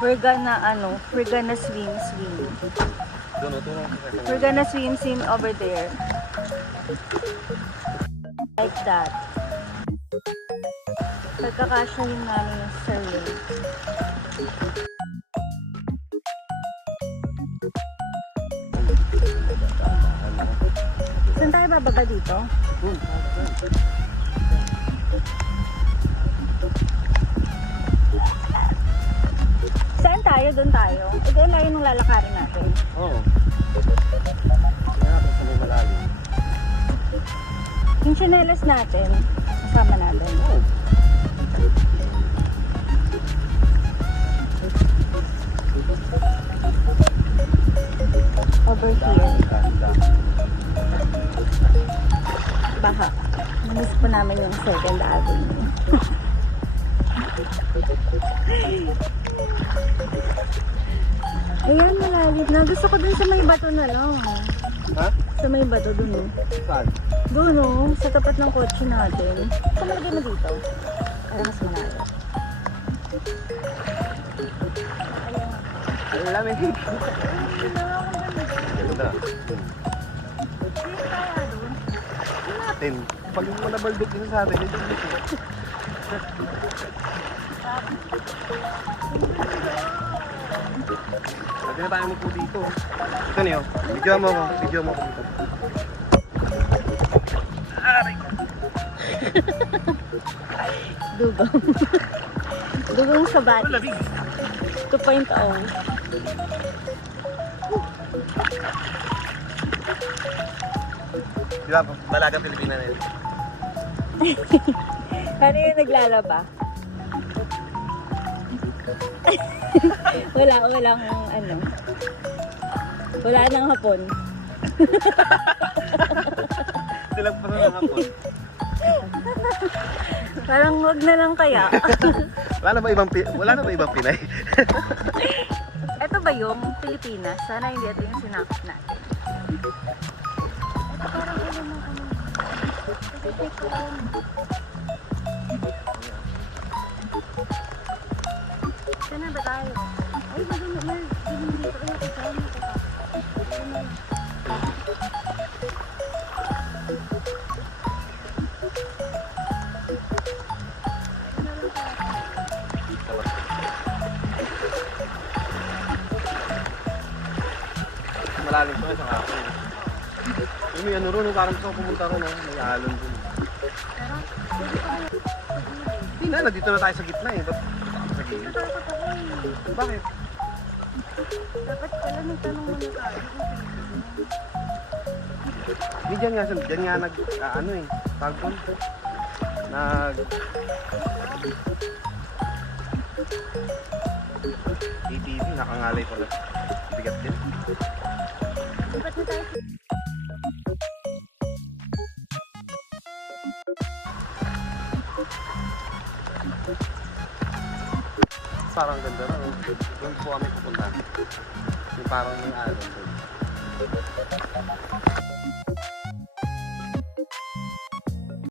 We're gonna swim. We're gonna swim over there. Like that. Pagkakasyahin namin yung sarili. Saan tayo bababa dito? Saan tayo? Doon tayo? E doon tayo nung lalakarin natin. Oo. Kaya natin sa may malalim. Yung tsinelas natin, kasama natin. Oo. Over here. Ganda. Baha. Namiss po namin yung 2nd Avenue. Ayan, malalim na. Gusto ko dun sa may bato na lang. Ha? Sa may bato dun, oh. Saan? Dun, oh. Sa tapat ng kotse natin. Kamalagay mo dito. Para mas malalim. Ang lamig. Ganda. Natin. Pag yung manabaldok isa sa atin, ito dito. Lagi na tayo po dito. Ito niyo. Video mo ako. Video mo ako dito. Dugong. Dugong sa bat. 2.0. Di ba? Balagang Pilipina na yun. Ano yung naglalaba? walang ano. Wala nang hapon. Silang pa na ako. Parang wag na lang kaya. Wala na ba ibang Pinay? Ito ba yung Pilipinas? Sana hindi ito yung sinakop natin. Ito parang ano na ano. Saan na ba tayo? Ay, maganda na. Ganun dito. Ay, kasama na ito. Malalim to sa ako. May ano ron, parang gusto ko pumunta ron, may alon dun. Pero, pwede pa kayo. Hindi na, nandito na tayo sa gitna eh. Ba't sa gilid? Natakot ako eh. Bakit? Dapat pala nagtanong muna tayo. Hindi dyan nga ano eh, tawag doon. ATV, nakangalay pala. Bigat din. Dapat na tayo. Parang ganda na, no? Doon po kami pupunta. Yung parang may alon doon.